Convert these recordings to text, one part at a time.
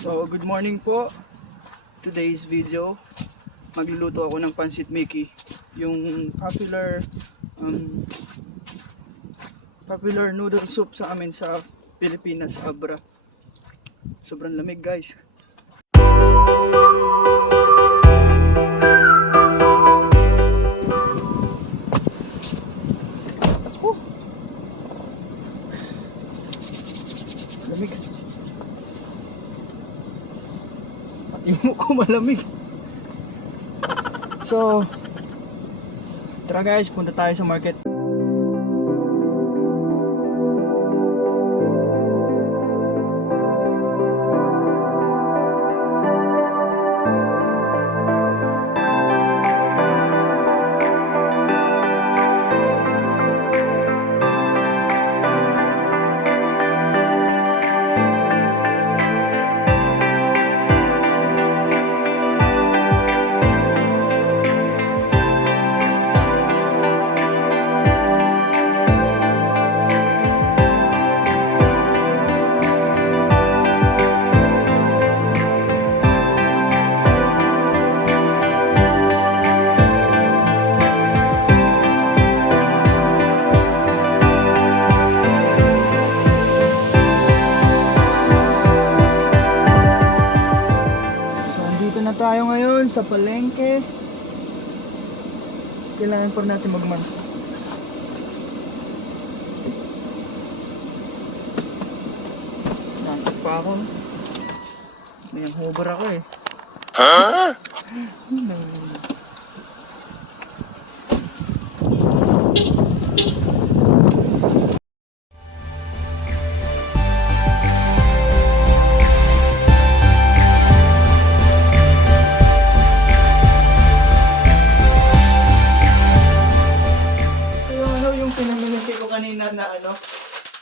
So, good morning po. Today's video, magluluto ako ng Pansit Mickey. Yung popular noodle soup sa amin sa Pilipinas, Abra. Sobrang lamig, guys. Ako. Lamig. Yung ko malamig. So, tara guys, punta tayo sa market. Tayo ngayon sa palengke. Kailangan pa natin magmans. Nakit pa ako. May hover ako eh. Huh?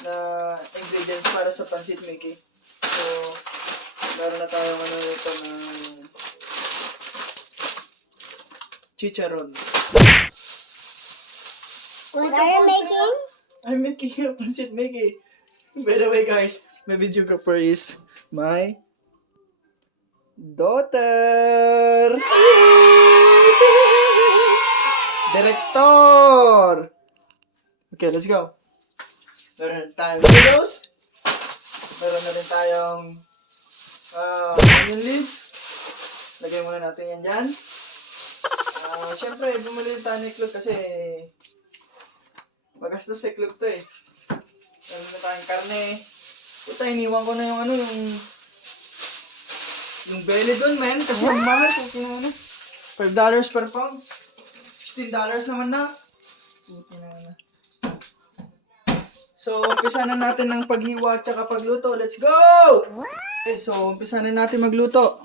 na ingredients para sa Pansit Mickey. So, meron na tayong ito ng chicharon. What are you making? I'm making a Pansit Mickey. By the way guys, my videographer is my daughter. Director! Okay, let's go. Meron tayong noodles. Meron na rin tayong onion leaves. Lagay muna natin yan dyan. Siyempre, bumili tayo ng iklog kasi magastos sa iklog to eh. Meron na tayong karne. Puta, iniwan ko na yung yung belly dun, man. Kasi ang mahal kung kinano. $5 per pound. $16 naman na. So, umpisa na natin ng paghiwa at saka pagluto. Let's go! Okay, so, umpisa na natin magluto.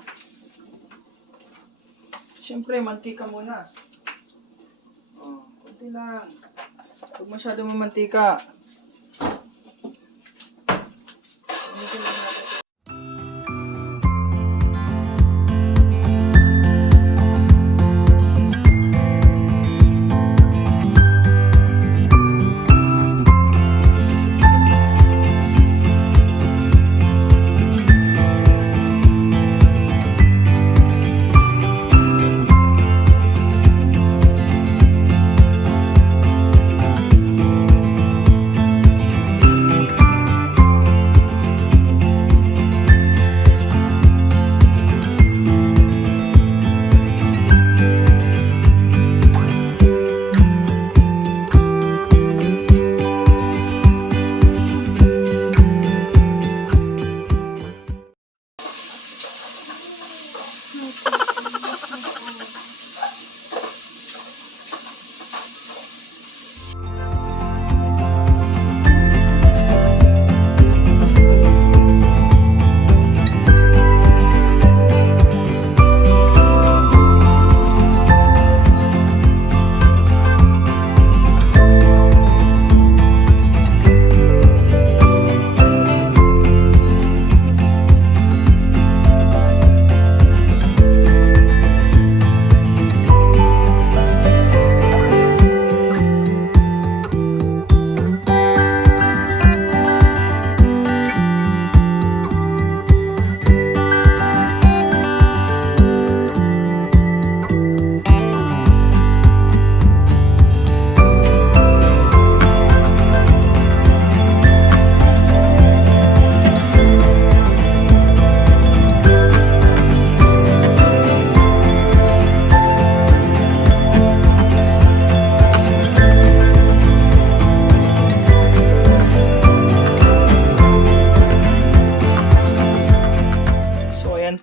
Siyempre, mantika muna. Oh, kunti lang. Huwag masyadong mamantika. Kunti lang natin.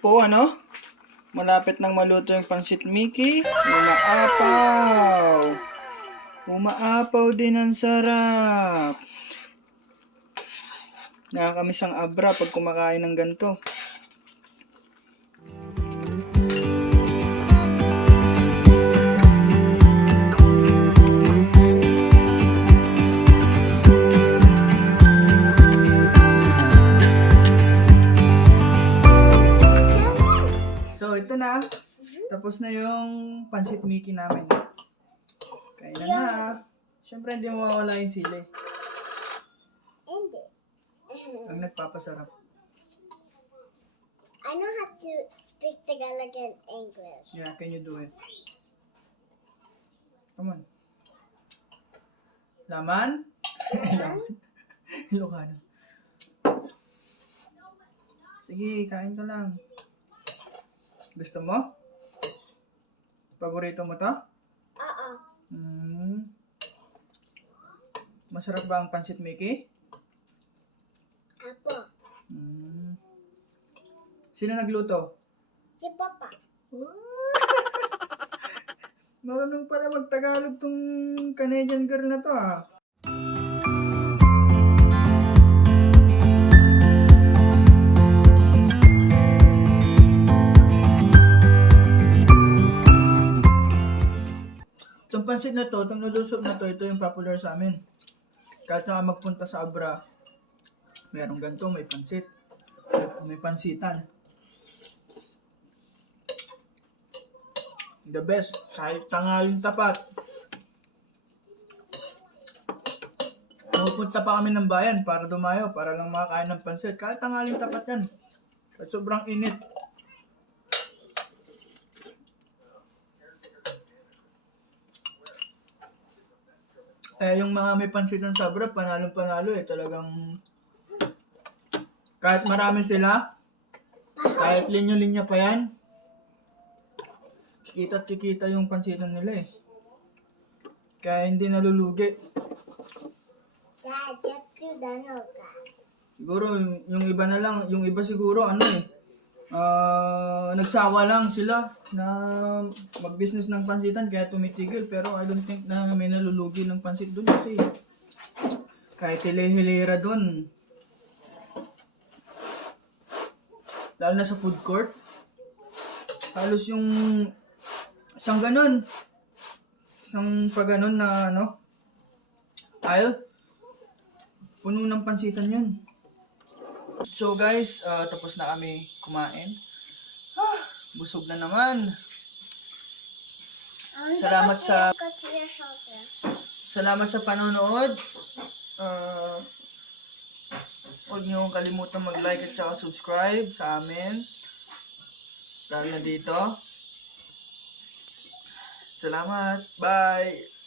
po, ano? Malapit nang maluto yung pansit Mickey. Umaapaw. Umaapaw din ang sarap. Nakakamiss ang abra pag kumakain ng ganito. So, ito na. Tapos na yung pansit Mickey namin. Kain na. Siyempre, hindi mawawala yung sili. Hindi. Ang nagpapasarap. I know how to speak Tagalog and English. Yeah, can you do it? Come on. Laman? Laman? Ilocano. Sige, kain ka lang. Gusto mo? Paborito mo to? Oo. Masarap ba ang pansit Mickey? Apo. Sino nagluto? Si Papa. Marunong pala mag-Tagalog tong Canadian girl na to ah. Itong pansit na to, itong noodle soup na to, ito yung popular sa amin. Kahit saan ka magpunta sa Abra, merong ganito, may pansit. May pansitan. The best, kahit tanghaling tapat. Pupunta pa kami ng bayan para dumayo, para lang makakain ng pansit. Kahit tanghaling tapat yan. At sobrang init. Eh, yung mga may pansitan sa Abra, panalong-panalo eh. Talagang kahit marami sila, kahit linya-linya pa yan, kikita at kikita yung pansitan nila eh. Kaya hindi nalulugi. Dad, you have to dano ka. Siguro yung iba na lang, yung iba siguro ano eh, nagsawa lang sila na mag-business ng pansitan kaya tumitigil. Pero I don't think na may nalulugi ng pansit doon kasi kahit hilera doon. Lalo na sa food court. Halos yung isang ganun. Isang pag ganun na ano, aisle. Puno ng pansitan yun. So guys, tapos na kami kumain. Busog na naman. Salamat sa Go to your shoulder. Salamat sa panonood. Huwag niyo kalimutan mag-like at saka subscribe sa amin. Lalo na dito. Salamat. Bye.